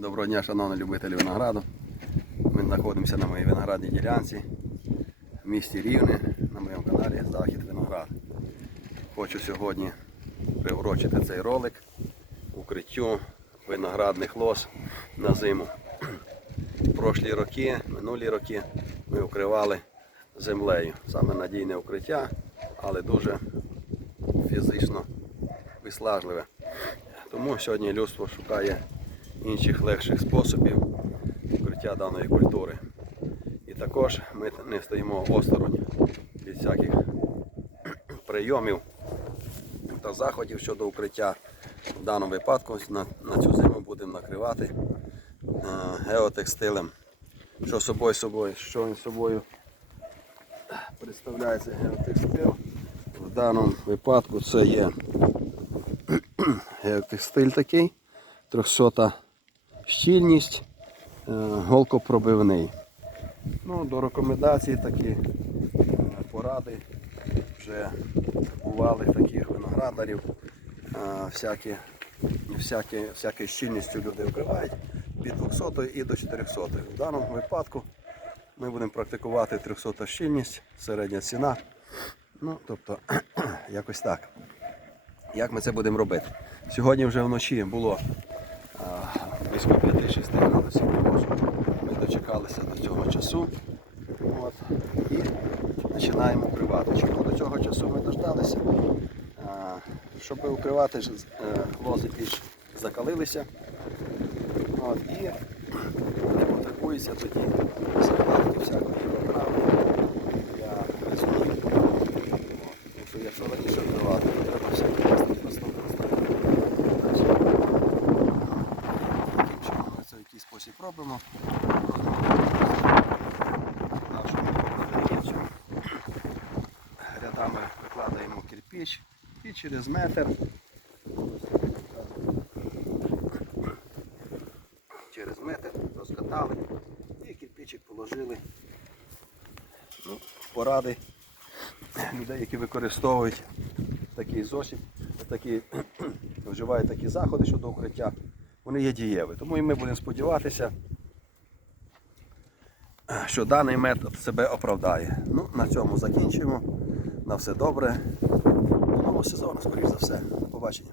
Доброго дня, шановні любителі винограду. Ми знаходимося на моїй виноградній ділянці в місті Рівне на моєму каналі Захід Виноград. Хочу сьогодні приурочити цей ролик укриттю виноградних лоз на зиму. Прошлі роки, минулі роки ми укривали землею. Саме надійне укриття, але дуже фізично виснажливе. Тому сьогодні людство шукає інших легших способів укриття даної культури. І також ми не стоїмо осторонь від всяких прийомів та заходів щодо укриття. В даному випадку на, на цю зиму будемо накривати е, геотекстилем. Що собою собою, що він собою представляє цей геотекстил. В даному випадку це є геотекстиль такий, 300 щільність, е, голкопробивний. Ну, до рекомендацій такі е, поради вже бували таких виноградарів. Е, Всякі, всякі, всякою щільністю люди вкривають від 200 і до 400. В даному випадку ми будемо практикувати 300 щільність, середня ціна. Ну, тобто, якось так. Як ми це будемо робити? Сьогодні вже вночі було близько 5-6 градусів морозу. Ми дочекалися до цього часу. От, і починаємо укривати. Чому до цього часу ми дождалися? Щоб укривати, е, лози більш закалилися. От, і не потребується тоді закладки всякої подивіться. Рядами викладаємо кирпич і через метр. Через метр розкатали і кирпичик положили. Ну, поради людей, які використовують такий засіб, такі, вживають такі заходи щодо укриття, вони є дієві. Тому і ми будемо сподіватися, що даний метод себе оправдає. Ну, на цьому закінчуємо. На все добре. До нового сезону, скоріш за все. До побачення.